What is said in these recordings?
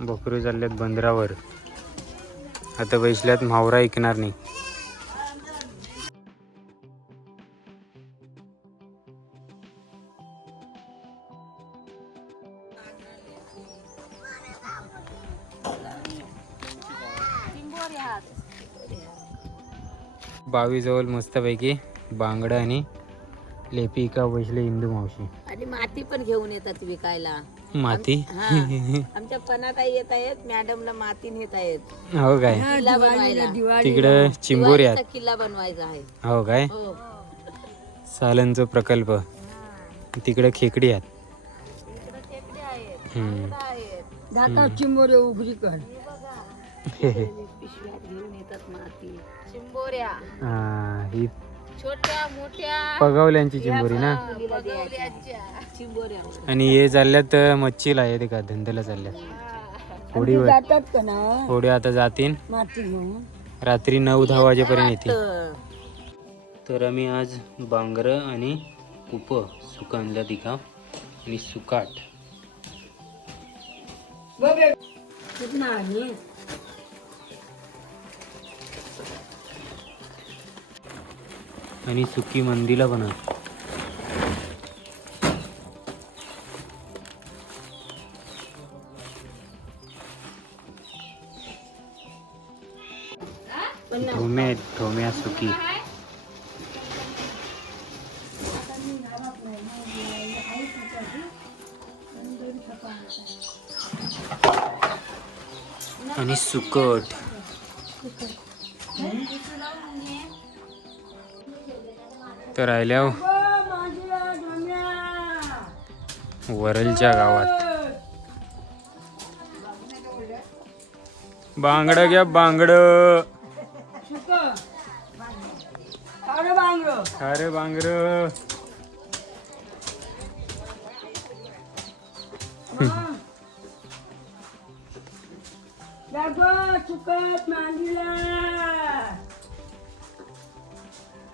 बकरू चालल्यात बंदरावर. आता बैसल्यात मावरा ऐकणार नाही बावीजवळ मस्तपैकी बांगडा आणि लेपिका बसले इंदू मावशी. आणि माती पण घेऊन येतात विकायला. माती. आमच्या पणाताई येत आहेत मॅडमला माती नेत आहेत. हो काय? किल्ला बनवायला तिकडं चिंबोऱ्यात दिवाळीचा किल्ला बनवायचा आहे. हो काय? हो. सालनचा प्रकल्प. तिकडे खेकडी आहेत इकडं खेकडे आहेत हम्म. बांगडा आहेत. ढाका चिंबोरे उघडी कर. पिशव्यात घेऊन येतात माती. चिंबोऱ्या. हा, ही छोट्या मोठ्या पगावल्यांची चिंबोरी ना? आणि हे चालल्यात मच्छीला आहे ते का धंद्याला चालल्यात. होडीवर जातात का ना? होडी आता जातीन. माती घेऊन. रात्री नऊ दहा वाजेपर्यंत येतील. तर आम्ही आज बांगर आणि उप सुक आणल्या तिका आणि सुकाट. कुठं आहे. आणि सुकी मंदीला पण आहे. ढोमे ढोम्या सुकी आणि सुकट तर राहिल्या हो. वरलच्या गावात. बांगड घ्या बांगड. अरे बांगर चुकत सुकत मांडीला.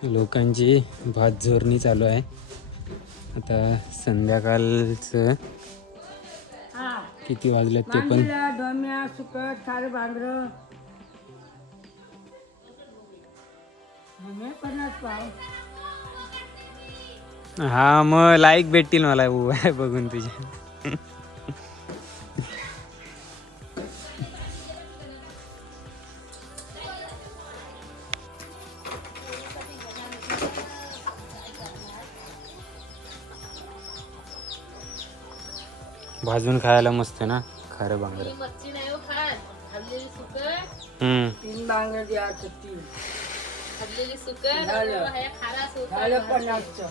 लोकांची भात झोरणी चालू आहे. आता संध्याकाळचं हा. किती वाजल्यात ते पण? सुकट बांगरो. हा मग लाईक भेटतील मला. उभा बघून तुझ्या. भाजून खायला मस्त ना? खारं बांगर. मच्छी नाही हो हम्म. तीन बांगरो तीन. झालं. हे खारा सुकट झालं पन्नासचं.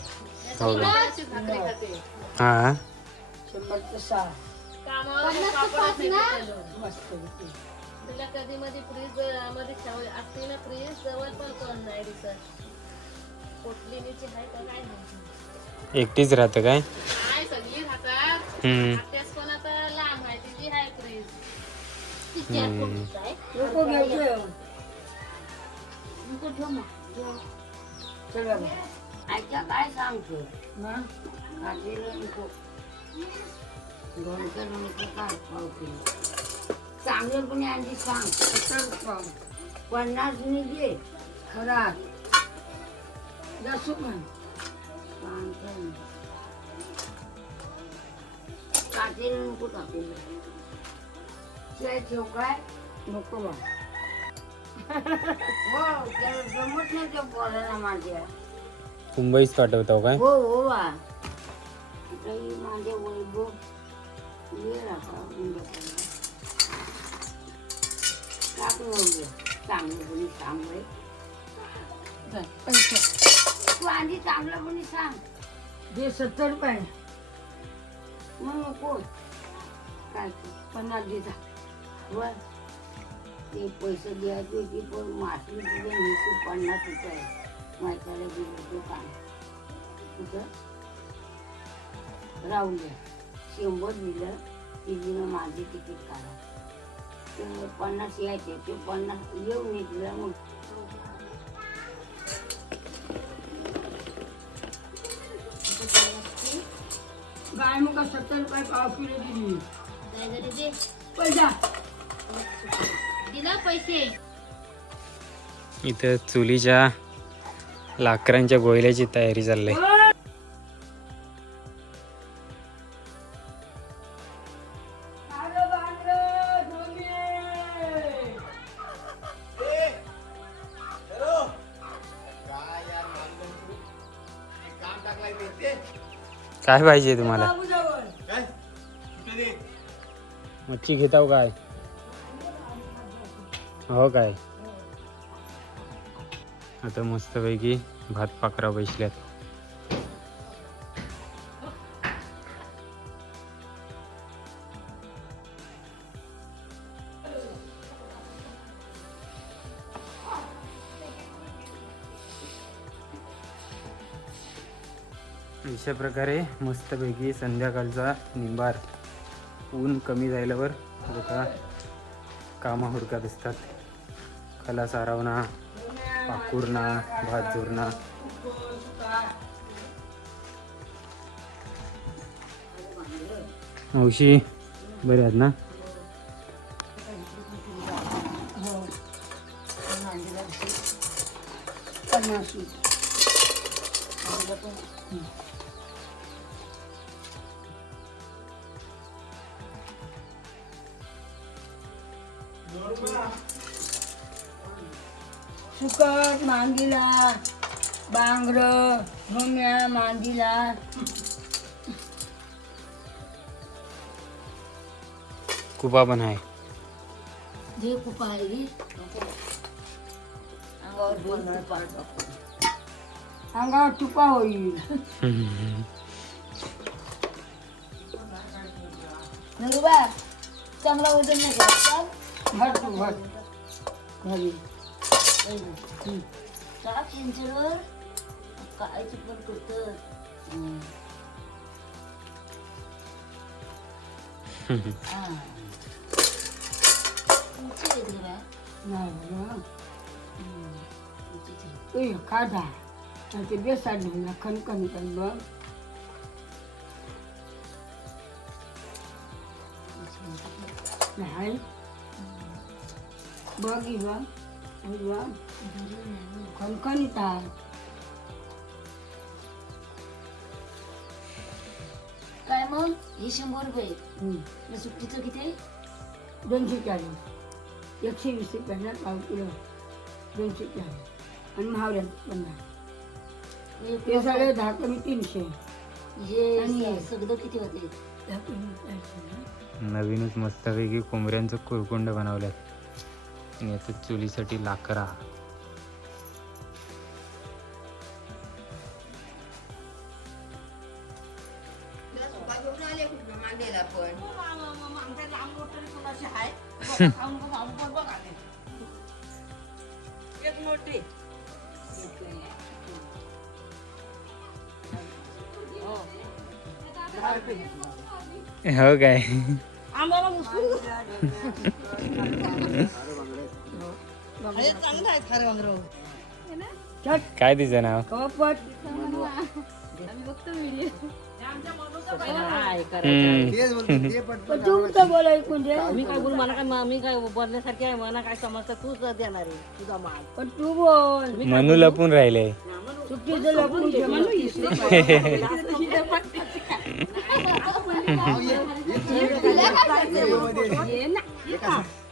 हो का? अशी भाकरी खाते. हा. शंभरचं सहा. कामावर पापड असायचे त्याला. मस्त तुला कधी मध्ये फ्रीजमध्ये ठेवले असते ना फ्रीज जवळ पण कोण नाही दिसत. पोटलीनीची आहे का काय माहिती. एकटीच राहतं काय? काय सगळी राहतात. हम्म. तिची आहे पोटलीच आहे. लोक घ्यायचे सगळं आईच्या काय सांगतो ना काढलेलं नको दोनशे नको काय पावते चांगलं पण आणखी सांग सत्तर पाव पन्नास मी घे खरा जासू म्हण सांगतो काढलेलं नको टाकू ते ठेव काय? नको बा. हो त्याला जमत नाही त्या पोराला माझ्या. मुंबईच पाठवतो काय? हो हो बा. काही माझे वैभव. ये राहा टाकून चांगलं कोणी बाई. पैसे. तू आधी चांगलं कोणी सांग. दे सत्तर रुपये. मग नको काय? पन्नास देता वर ते पैसे द्यायचे होते पण मासली तुझे नीती पन्नास रुपये माहितीला दिलं तो काम. कुठं? राहून द्या शंभर दिलं तिजीनं माझे तिकीट काढा. ते पन्नास यायचे ते पन्नास येऊन येतील मग. गाय मग सत्तर रुपये पाव किलो दिली. पैसा. दिला पैसे. इथं चुलीच्या लाकडांच्या गोयल्याची तयारी चालली काय पाहिजे तुम्हाला? मच्छी घेताव काय? हो काय? आता मस्तपैकी भात पाकरा बसल्यात. अशा प्रकारे मस्तपैकी संध्याकाळचा निंबार ऊन कमी झाल्यावर लोक कामा हुडकत असतात कला सारवणा पाकुरणा भात झुरणा मावशी बरे आहेत ना? सुकट मांगीला बांगर घोम्या मांदीला कुबा पण आहे. जे खूप आहे अंगावर दोन. अंगावर तुपा होईल. चांगला वजन नाही का? भर तू भर घरी टाक त्यांच्यावर काय पण करतं हं. हा. तुमची आहेत का बा? नाही बरं. हं. तुमचीच आहे. ए खाधा आणि ते बेसाड ना खनखन कर बघ नाही बघ ही बघ ही बघ खनखनीत आहे काय मग? हे शंभर रुपये. हं. मग सुट्टीचं किती? दोनशे चाळीस. एकशे वीस रुपयाला पाव किलो. दोनशे चाळीस. आणि महावऱ्यात पन्नास. ते सगळे दहा कमी तीनशे. हे आणि- सगळं किती होते? दहा कमी चारशे ना. नवीनच मस्तपैकी कोंबड्यांचं कुळकुंड बनवल्यात. आणि याचं चुलीसाठी लाकरा. हो काय? काय तिचं नाव? कपट. तू दे मी काय बोलू मला काय मी काय बोलण्यासारखी आहे मला काय समजतं तूच देणार आहे तुझा माल. पण तू बोल. मनू लपून राहिले. सुट्टीचं लपून ठेव.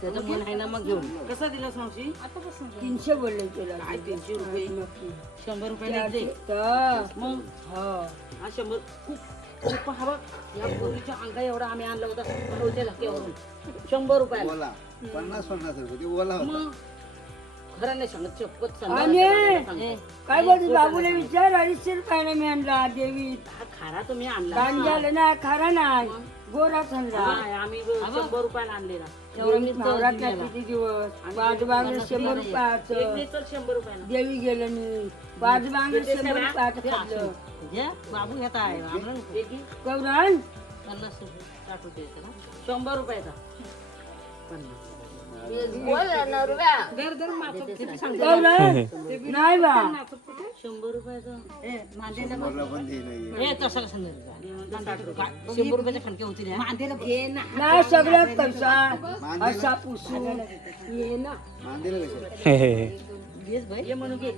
त्याचं मन आहे ना मग घेऊन. कसा दिलास मावशी तीनशे बोलले तुला काय तीनशे रुपये. शंभर दे. मग? हो. शंभर. खूप खूप हा बघ या पोरीच्या अंगा एवढा आम्ही आणला होता. धक्क्यावरून शंभर रुपये ओला. पन्नास पन्नास रुपये. ते ओला होता. मग? खरं नाही सांगत. चप्पत आणि काय बोलतो बाबूला विचार अडीचशे रुपयाने मी आणला देवी हा खारा तुम्ही आणला. गांजाला ना खरा नाही. आम्ही शंभर रुपयाला मी किती दिवस? शंभर एक रुपयाचं नाही तर शंभर रुपयाला. देवी गेलं नाही बाजूबाजूला शंभर रुपयाचं खाल्लं. घे, बाबू घेता आहे पन्नास रुपये. ना. शंभर रुपयाचा. नाही बा. शंभर रुपयाचा. हे नाही. ह्या. नाही सगळ्यात पैसा असा पुसू ये ना. म्हणून हा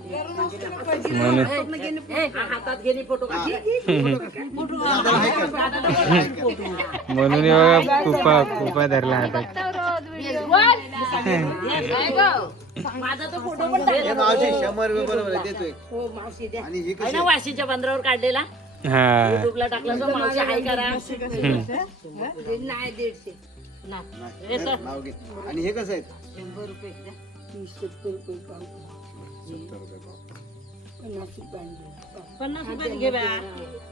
हे बघा कुपा कुपा धरला हातात. माझा तो फोटो पण टाकला. हो, मावशी द्या. आणि ही आहे ना वाशीच्या बंदरावर काढलेला? हा. युट्यूबला टाकला तो मावशी हाय करा. नाही दीडशे. हे आणि हे कसं आहे शंभर रुपये सत्तर रुपये सत्तर रुपये पाव. पन्नास रुपये पन्नास रुपयाची घे बा.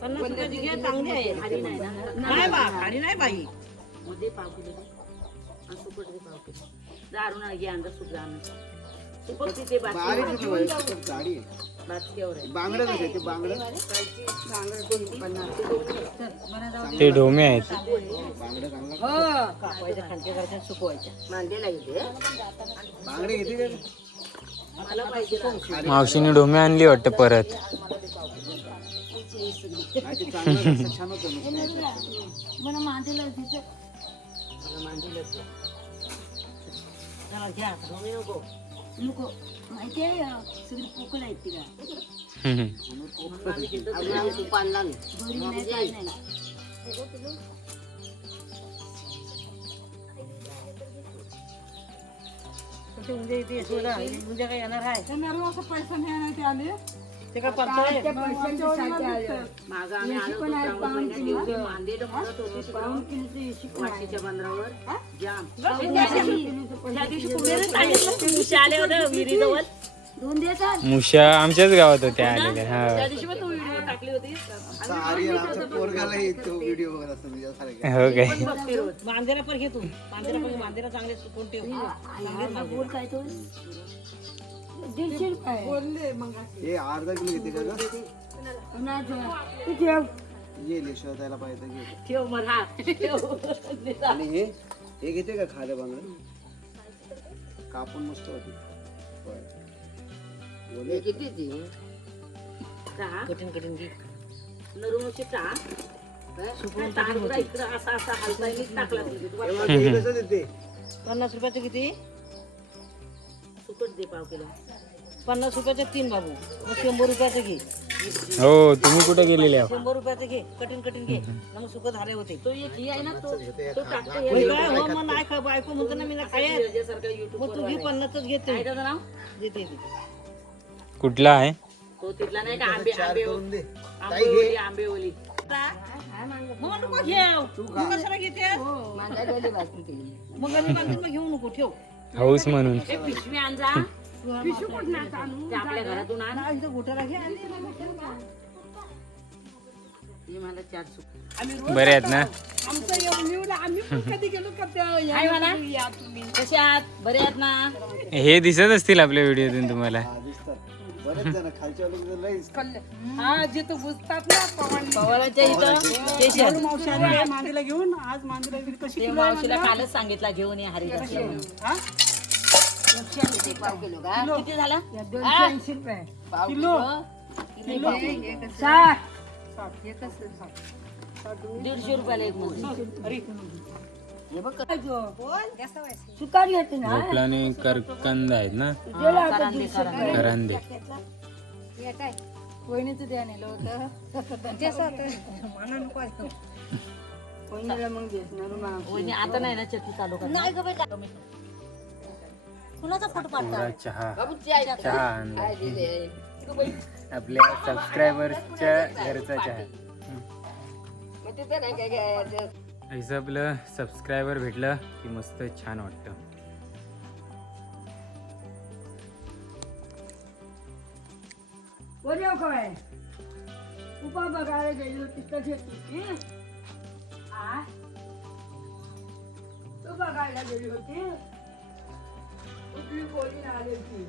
पन्नास रुपयाची घे चांगली आहे. खाली नाही ना. नाही बा खाली नाही बाई. मध्ये पाव किलो दे. आणि सुकट दे पाव किलो दारू ना घे सुकट तिथे बारीक आहे बाई, खूप जाडी आहे. बाचक्यावर आहे. बांगडं कसं आहे ते बांगडं ते ढोमे आहेत. बांगडं चांगला हो कापायच्या खालच्या सुकवायच्या. मांडीला येते बांगडे घेते का? मावशीने डोमे आणली वाटत परत. नाही नाही घरी नाही काय नाही तसे उद्या इथे येतो ना उद्या काय येणार आहे ते काय परत आहे? त्या पैशांसाठी आलं मागं आम्ही आलो होतो श्रावण महिन्यात एवढी मांदेलं म्हणत होतो तिकडं वाशीच्या बंदरावर. जाम त्या दिवशी कुठे रे सांगितलं ते उशी आले होते विहिरीजवळ. दोन देतात मुशा आमच्याच गावात होत्या आलेल्या त्या हा. दिवशी पण तू व्हिडिओ टाकली होती. हो काय? मांदेला पण घे तू. मांदेला पण मांदेला चांगले सुकून ठेव. दीडशे रुपये. हे अर्धा किलो घेते का ग? नाही तो. तू ठेव. ये ले शोधायला पाहिजे घे. ठेव मला ठेव. आणि हे? हे घेते का खारे बांगडे कापून मस्त होते. किती ती? कठीण कठीण घे. नरूमुची टाक इकडं असा असा टाकला पन्नास रुपयाचं किती? सुकट दे पाव किलो. पन्नास रुपयाचे तीन बाबू. मग शंभर रुपयाचं घे. हो तुम्ही कुठे गेलेले आहो? शंभर रुपयाचं घे. कठीण कठीण घे. मग सुकत झाले होते. तो एक ही आहे ना तो तो टाकतो हे काय? हो मग नाही खा बायको म्हणतो ना मी ना खाय मग तू घे पन्नासच घेते. देते. कुठला आहे? तो तिथला नाही का आंबे आंबे दोन दे. आंबेओली आंबेओली मग नको घेऊ. तू कशाला घेते? माझ्या गेली बाजू केली मग गणी बांधून मग घेऊ नको ठेव. हाऊस म्हणून. पिशवी आण? जा ते आपल्या घरातून आण. गोट्याला घे हे मला चार सुक बरे आहेत ना? म्हणा आहात? बरे आहेत ना? हे दिसत असतील आपल्या व्हिडिओतून तुम्हाला. बरेच जण खालच्या लोक लईच पवारांच्या इथं स्टेशन. ते मावशीला कालच सांगितलं घेऊन ये. पाव किलो का? किती झाला? दोनशे ऐंशी रुपये. पाव किलो. साठ. दीडशे रुपयाला एक म्हणजे काय ना? भोपळाने करकंद आहेत ना? गेला आता. करांदे कोणाला मग देणार मग वहिनी आता नाही ना चटणी चालू कर कुणाचा फोटो चहा. चहा आणला. आपल्या सबस्क्रायबरच्या घरचा चहा. आईचं आपलं सबस्क्रायबर भेटलं की मस्त छान वाटतं. बघायला गेली होती तू. बघायला गेली होती? कुठली कोणी आली होती?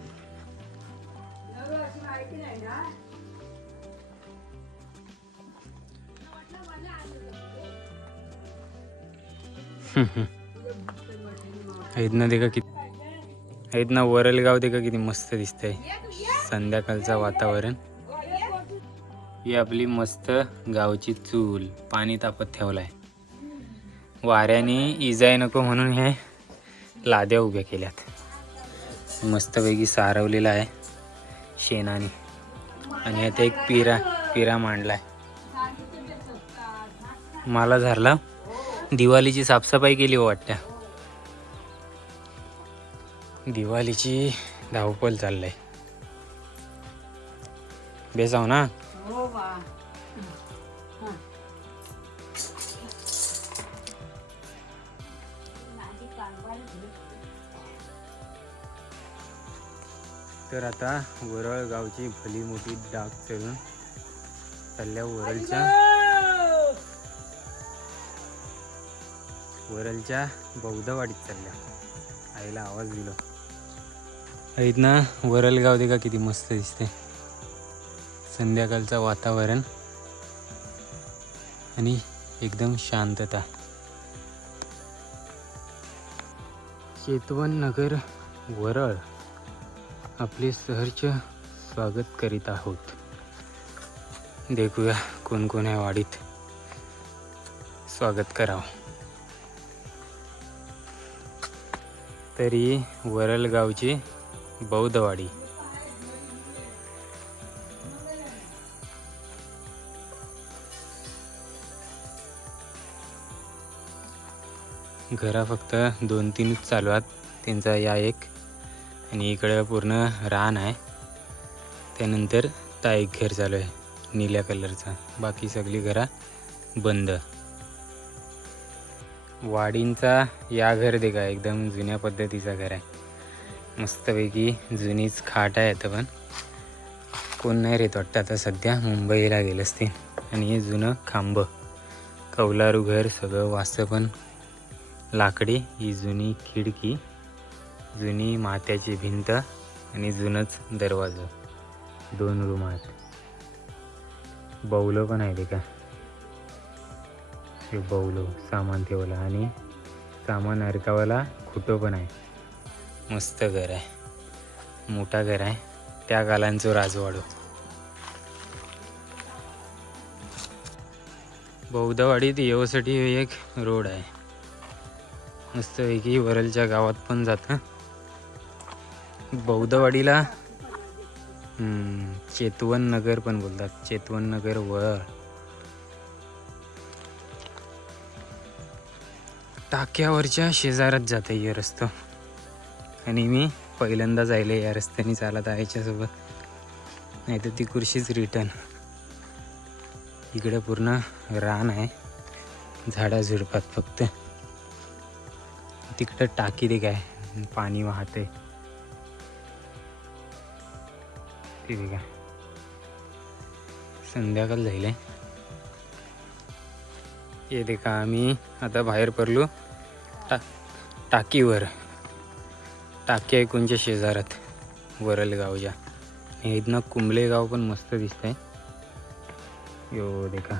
अशी माहिती नाही ना? आहेत ना ते का किती आहेत ना वरलगाव देखा का किती मस्त दिसतंय. संध्याकाळचं वातावरण. ही आपली मस्त गावची चूल. पाणी तापत ठेवलाय. वाऱ्याने इजाय नको म्हणून हे लाद्या उभ्या केल्यात. मस्तपैकी सारवलेला आहे शेणाने. आणि आता एक पिरा पिरा मांडलाय. मला झाला. दिवाळीची साफसफाई केली हो वाटत्या दिवाळीची धावपळ चाललंय. बेसाव ना? हो तर आता वरळ गावची भली मोठी डाग चढून चालल्या वरळच्या वरळच्या बौद्धवाडीत चालल्या. आईला आवाज दिलो. आहेत ना वरल गाव दे का किती मस्त दिसते. संध्याकाळचं वातावरण आणि एकदम शांतता. चेतवन नगर वरळ. आपले सहर्ष स्वागत करीत आहोत. देखूया कोण कोण आहे वाडीत स्वागत करावं. तरी वरलगावची बौद्धवाडी. घरा फक्त दोन तीनच चालू आहेत. त्यांचा या एक आणि इकडं पूर्ण रान आहे. त्यानंतर ता एक घर चालू आहे निळ्या कलरचा. बाकी सगळी घरा बंद. वाडींचा या घर दे का एकदम जुन्या पद्धतीचा घर आहे. मस्तपैकी जुनीच खाट आहे आता पण. कोण नाही रेत वाटतं आता सध्या मुंबईला गेलं असते आणि हे जुनं खांब कौलारू घर सगळं वासं पण. लाकडी ही जुनी खिडकी जुनी मात्याची भिंत आणि जुनंच दरवाजा. दोन रूम आहेत. बौलं पण आहे ते का ते बौलो सामान ठेवलं आणि सामान अरकावाला खुटं पण आहे. मस्त घर आहे. मोठा घर आहे. त्या गालांचं राजवाडो बौद्धवाडीत येऊसाठी एक रोड आहे. मस्तपैकी वरलच्या गावात पण जातं बौद्धवाडीला चेतवन नगर पण बोलतात. चेतवन नगर वर. टाक्यावरच्या शेजारात जाते हे रस्तो. आणि मी पहिल्यांदा जायले या रस्त्याने चालत आहे याच्यासोबत नाही तर ती कुर्शीच रिटर्न इकडे पूर्ण रान आहे. झाडा झुडपात फक्त. तिकडं टाकी दे काय? पाणी वाहते ते काय संध्याकाळ जाईल हे दे का आम्ही आता बाहेर पडलो. टा टाकीवर. टाकी आहे कोणच्या शेजारात वरल गावच्या आणि इथनं कुंबले गाव पण मस्त दिसतंय. यो देखा.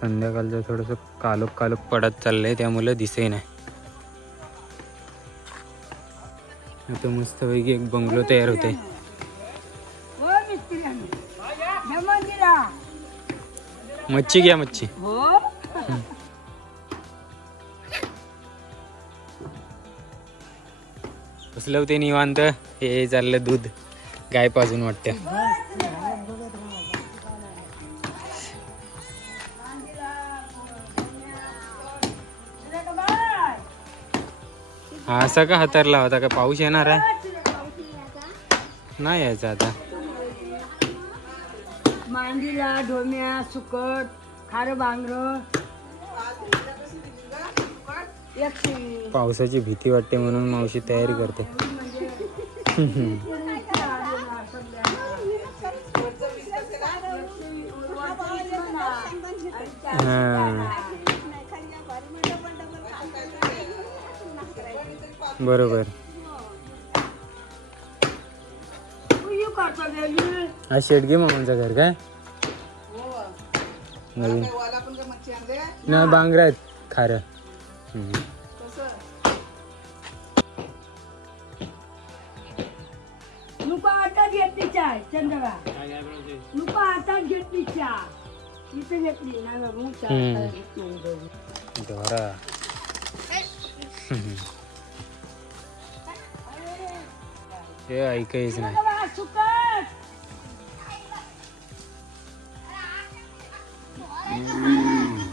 संध्याकाळचं थोडंसं कालोख कालोख पडत चाललंय त्यामुळं दिसे नाही आता मस्तपैकी एक बंगलो तयार होते हो मच्छी घ्या मच्छी. उचलवते निवांत. हे चाललं दूध. गाय पाजून वाटतं. हा असा का हातारला होता का? पाऊस येणार आहे? नाही यायचा आता. मांडीला ढोम्या सुकट खारं बांगर पावसाची भीती वाटते म्हणून मावशी तयारी करते. बरोबर. हा शेटगे मामांचा घर काय? नवीन. न बांगरात खारं हम्म. नुका आता घेतली चाय चंद्रा नुका आता घेतली चहा इथे घेतली नाही बाबा चहा हम्म. काय घेत नाही बाबा. दोरा हे ऐकायच नाही.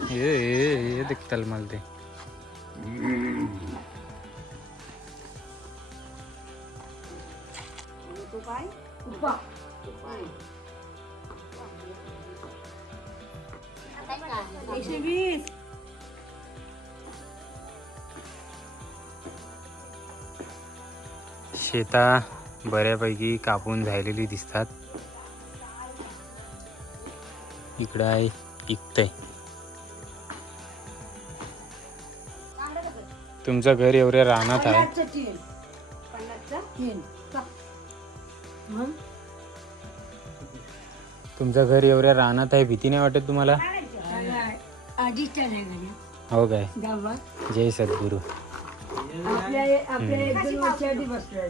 हे हे हे दिखताल मला ते शेता बऱ्यापैकी कापून झालेली दिसतात. इकडं आहे इकतय. तुमचं घर एवढ्या रानात आहे? तुमचं घर एवढ्या रानात आहे भीती नाही वाटत तुम्हाला? हो काय? जय सद्गुरू. आपल्या आपल्या एक दोन वर्ष आधी बसलोय.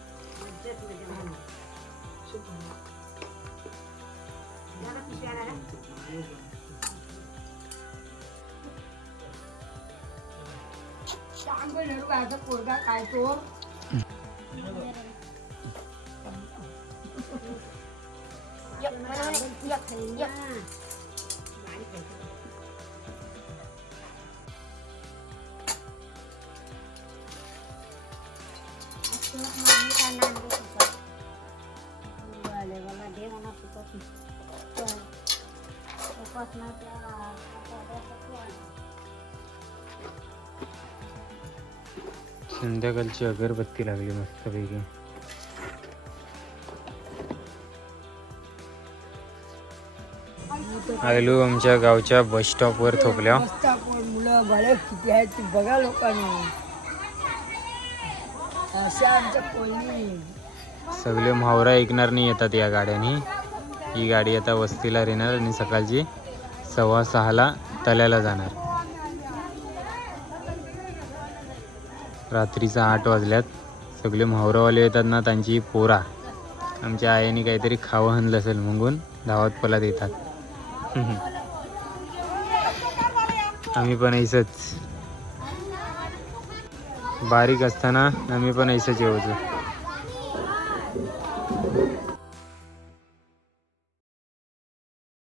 सांग बरं, माझा पोरगा काय तो संध्याकाळची अगरबत्ती लागली मस्तपैकी आयलू आमच्या गावच्या बस स्टॉपवर थोपल्या मुलं किती आहेत ते बघा लोकांनी. सगळे म्हावरा ऐकणार नाही येतात या गाड्यानी. ही गाडी आता वस्तीला येणार आणि सकाळची सव्वा सहाला तल्याला जाणार. रात्रीचा आठ वाजल्यात. सगळे म्हावरावाले येतात ना त्यांची पोरा. आमच्या आईने काहीतरी खावं हणलं असेल म्हणून धावत पलात येतात. आम्ही पण ऐसच बारीक असताना आम्ही पण ऐसच येवचो